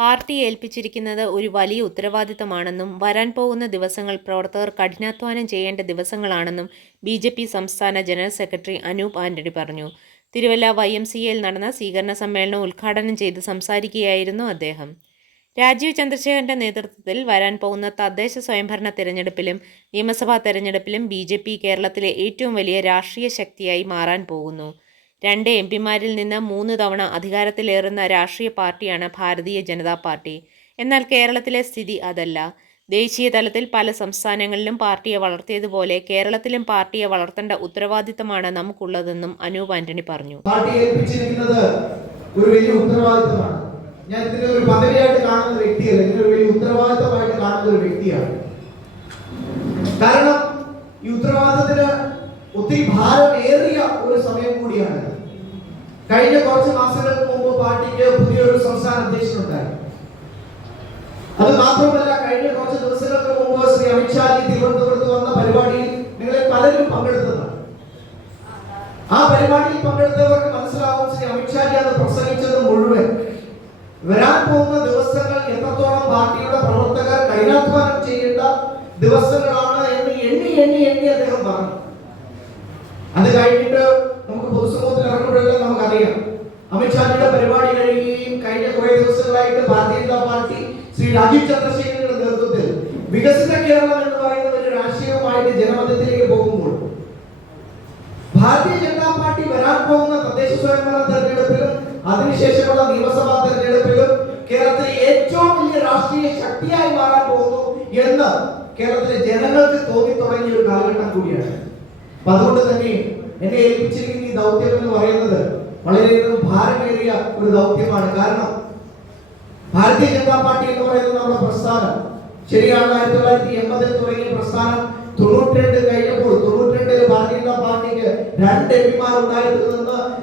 Party ഏൽപ്പിച്ചിരിക്കുന്നത് ഒരു വലിയ ഉത്തരവാദിത്തമാണെന്നും വരാൻ പോകുന്ന ദിവസങ്ങൾ പ്രവർത്തകർ കഠിനാധ്വാനം ചെയ്യേണ്ട ദിവസങ്ങളാണെന്നും ബി ജെ പി സംസ്ഥാന ജനറൽ സെക്രട്ടറി അനൂപ് ആന്റണി പറഞ്ഞു. തിരുവല്ല വൈ എം സി എയിൽ നടന്ന സ്വീകരണ സമ്മേളനം ഉദ്ഘാടനം ചെയ്ത് സംസാരിക്കുകയായിരുന്നു അദ്ദേഹം. രാജീവ് ചന്ദ്രശേഖരന്റെ നേതൃത്വത്തിൽ വരാൻ പോകുന്ന തദ്ദേശ സ്വയംഭരണ തെരഞ്ഞെടുപ്പിലും നിയമസഭാ തെരഞ്ഞെടുപ്പിലും ബി കേരളത്തിലെ ഏറ്റവും വലിയ രാഷ്ട്രീയ ശക്തിയായി മാറാൻ പോകുന്നു. രണ്ട് എം പിമാരിൽ നിന്ന് മൂന്ന് തവണ അധികാരത്തിലേറുന്ന രാഷ്ട്രീയ പാർട്ടിയാണ് ഭാരതീയ ജനതാ പാർട്ടി. എന്നാൽ കേരളത്തിലെ സ്ഥിതി അതല്ല. ദേശീയ തലത്തിൽ പല സംസ്ഥാനങ്ങളിലും പാർട്ടിയെ വളർത്തിയതുപോലെ കേരളത്തിലും പാർട്ടിയെ വളർത്തേണ്ട ഉത്തരവാദിത്തമാണ് നമുക്കുള്ളതെന്നും അനൂപ് ആന്റണി പറഞ്ഞു. പാർട്ടി ഏൽപ്പിച്ചിരിക്കുന്നത് ഒരു വലിയ ഉത്തരവാദിത്തമാണ്. ഞാൻ ഇതിനെ ഒരു പദവിയായിട്ട് കാണുന്ന വ്യക്തിയല്ല. ഇതിനെ ഒരു വലിയ ഉത്തരവാദിത്തമായിട്ട് കാണുന്ന ഒരു വ്യക്തിയാണ്. കാരണം ഈ ഉത്തരവാദിത്തത്തിന് ഒത്തിരി ഭാരമേറിയ ഒരു സമയം കൂടിയാണ്. കഴിഞ്ഞ കുറച്ച് മാസങ്ങൾക്ക് മുമ്പ് പാർട്ടിക്ക് പുതിയൊരു സംസ്ഥാന അധ്യക്ഷൻ അധ്യക്ഷനുണ്ടായി അത് മാത്രമല്ല കഴിഞ്ഞ കുറച്ച് ദിവസങ്ങൾക്ക് മുമ്പ് ശ്രീ അമിത്ഷാജി തിരുവനന്തപുരത്ത് വന്ന പരിപാടിയിൽ നിങ്ങളെ പലരും പങ്കെടുത്തതാണ്. ആ പരിപാടിയിൽ പങ്കെടുത്തവർക്ക് മനസ്സിലാവും ശ്രീ അമിത്ഷാജി അത് പ്രസംഗിച്ചത് മുഴുവൻ. വരാൻ പോകുന്ന ദിവസങ്ങൾ എത്രത്തോളം പാർട്ടിയുടെ പ്രവർത്തകർ കഠിനാധ്വാനം ചെയ്യേണ്ട ദിവസങ്ങളാണ് എന്ന് എണ്ണി എണ്ണി എണ്ണി അദ്ദേഹം പറഞ്ഞു. അത് കഴിഞ്ഞിട്ട് ദിവസങ്ങളായിട്ട് ഭാരതീയ ജനതാ പാർട്ടി ശ്രീ രാജീവ് ചന്ദ്രശേഖരന്റെ നേതൃത്വത്തിൽ വികസിത കേരളം എന്ന് പറയുന്ന ഒരു രാഷ്ട്രീയമായിട്ട് ജനമതത്തിലേക്ക് പോകുമ്പോൾ ഭാരതീയ ജനതാ പാർട്ടി വരാൻ പോകുന്ന തദ്ദേശ സ്വയംഭരണ തെരഞ്ഞെടുപ്പിലും അതിനുശേഷമുള്ള നിയമസഭാ തെരഞ്ഞെടുപ്പിലും കേരളത്തിലെ ഏറ്റവും വലിയ രാഷ്ട്രീയ ശക്തിയായി മാറാൻ പോകുന്നു എന്ന് കേരളത്തിലെ ജനങ്ങൾക്ക് തോന്നി തുടങ്ങിയ ഒരു കാലഘട്ടം കൂടിയാണ്. അപ്പൊ അതുകൊണ്ട് തന്നെ എന്നെ ഏൽപ്പിച്ചിരിക്കുന്ന ഈ ദൗത്യം എന്ന് പറയുന്നത് വളരെയധികം ഭാരമേറിയ ഒരു ദൗത്യമാണ്. കാരണം ഭാരതീയ ജനതാ പാർട്ടി എന്ന് പറയുന്നത് നമ്മുടെ പ്രസ്ഥാനം. ശരിയാണ് ആയിരത്തി തൊള്ളായിരത്തി എൺപതിൽ തുടങ്ങിയ പ്രസ്ഥാനം തൊണ്ണൂറ്റിരണ്ട് കഴിഞ്ഞപ്പോൾ തൊണ്ണൂറ്റിരണ്ടിൽ ഭാരതീയ ജനതാ പാർട്ടിക്ക് രണ്ട് എം പിമാർ ഉണ്ടായിരുന്നു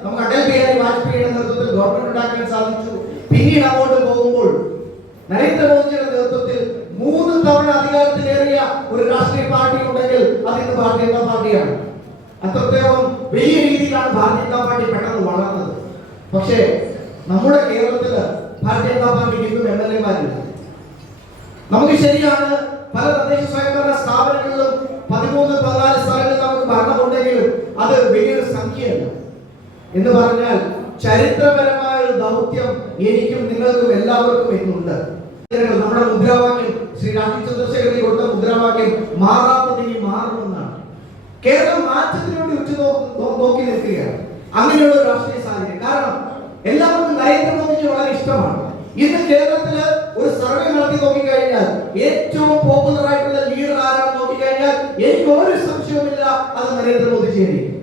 നമുക്ക് അടൽ ബിഹാരി വാജ്പേയിയുടെ നേതൃത്വത്തിൽ ഗവൺമെന്റ് ഉണ്ടാക്കാൻ സാധിച്ചു. പിന്നീട് അങ്ങോട്ട് പോകുമ്പോൾ നരേന്ദ്രമോദിയുടെ നേതൃത്വത്തിൽ മൂന്ന് തവണ അധികാരത്തിലേറിയ ഒരു രാഷ്ട്രീയ പാർട്ടി ഉണ്ടെങ്കിൽ അത് ഇന്ന് ഭാരതീയ ജനതാ പാർട്ടിയാണ്. അത്രത്തോളം വലിയ രീതിയിലാണ് ഭാരതീയ ജനതാ പാർട്ടി പെട്ടെന്ന് വളർന്നത്. പക്ഷേ നമ്മുടെ കേരളത്തിൽ ഭാരതീയ ജനതാ പാർട്ടിക്ക് ഇന്നും എം എൽ എമാരുണ്ട് നമുക്ക് ശരിയാണ് പല തദ്ദേശ സ്വയംഭരണ സ്ഥാപനങ്ങളിലും പതിമൂന്ന് പതിനാല് സ്ഥലങ്ങളിൽ നമുക്ക് ഭരണമുണ്ടെങ്കിലും അത് വലിയൊരു സംഖ്യയല്ല. എന്ന് പറഞ്ഞാൽ ചരിത്രപരമായ ഒരു ദൗത്യം എനിക്കും നിങ്ങൾക്കും എല്ലാവർക്കും ഇന്നുണ്ട്. നമ്മുടെ മുദ്രാവാക്യം ശ്രീ രാജീവ് ചന്ദ്രശേഖരൻ കൊടുത്ത മുദ്രാവാക്യം മാറാത്തത് ഇനി മാറുമെന്നാണ് കേരളം മാറ്റത്തിന് ഉച്ച നോക്കി നിൽക്കുകയാണ്. അങ്ങനെയുള്ള രാഷ്ട്രീയ സാഹചര്യം. കാരണം എല്ലാവർക്കും നരേന്ദ്രമോദിക്ക് വളരെ ഇഷ്ടമാണ്. ഇന്ന് കേരളത്തിൽ ഒരു സർവേ നടത്തി നോക്കിക്കഴിഞ്ഞാൽ ഏറ്റവും പോപ്പുലർ ആയിട്ടുള്ള ലീഡർ ആരാണെന്ന് നോക്കിക്കഴിഞ്ഞാൽ എനിക്ക് ഒരു സംശയവുമില്ല അത് നരേന്ദ്രമോദി ആയിരിക്കും.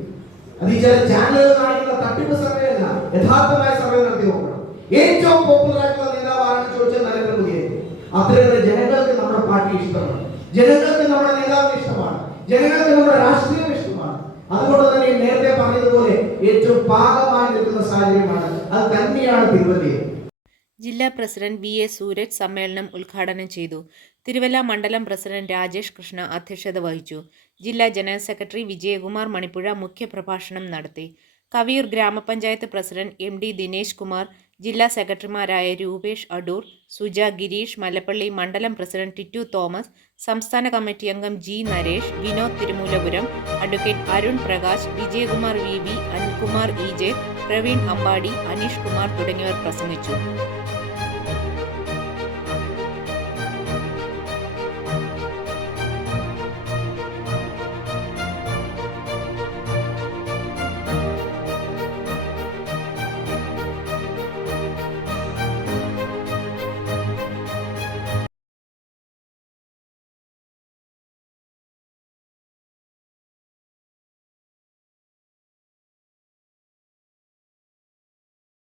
അത് ഈ ചില ചാനലുകൾ കാണിക്കുന്ന തട്ടിപ്പ് സർവേ അല്ല യഥാർത്ഥമായ സർവേ നടത്തി നോക്കണം. ഏറ്റവും പോപ്പുലർ ആയിട്ടുള്ള നേതാവ് ആരാണെന്ന് ചോദിച്ചാൽ നരേന്ദ്രമോദി ആയിരിക്കും. അത്രയേറെ ജനങ്ങൾക്ക് നമ്മുടെ പാർട്ടി ഇഷ്ടമാണ്. ജനങ്ങൾക്ക് നമ്മുടെ നേതാവിനെ ഇഷ്ടമാണ്. ജനങ്ങൾക്ക് നമ്മുടെ രാഷ്ട്രീയം ഇഷ്ടമാണ്. അതുകൊണ്ട് തന്നെ നേരത്തെ പറഞ്ഞതുപോലെ ഏറ്റവും പാകമായി നിൽക്കുന്ന സാഹചര്യമാണ് അത് തന്നെയാണ് തിരുവല്ലയിൽ ജില്ലാ പ്രസിഡന്റ് ബി എ സൂരജ് സമ്മേളനം ഉദ്ഘാടനം ചെയ്തു. തിരുവല്ല മണ്ഡലം പ്രസിഡന്റ് രാജേഷ് കൃഷ്ണ അധ്യക്ഷത വഹിച്ചു. ജില്ലാ ജനറൽ സെക്രട്ടറി വിജയകുമാർ മണിപ്പുഴ മുഖ്യപ്രഭാഷണം നടത്തി. കവിയൂർ ഗ്രാമപഞ്ചായത്ത് president M D Dinesh Kumar ജില്ലാ സെക്രട്ടറിമാരായ രൂപേഷ് അടൂർ സുജ ഗിരീഷ് മലപ്പള്ളി മണ്ഡലം പ്രസിഡന്റ് ടിറ്റു തോമസ് സംസ്ഥാന കമ്മിറ്റി അംഗം G Naresh Vinod Thirumoolapuram advocate Arun Prakash Vijayakumar V V Anilkumar E J Praveen Ambadi Aneesh Kumar തുടങ്ങിയവർ പ്രസംഗിച്ചു.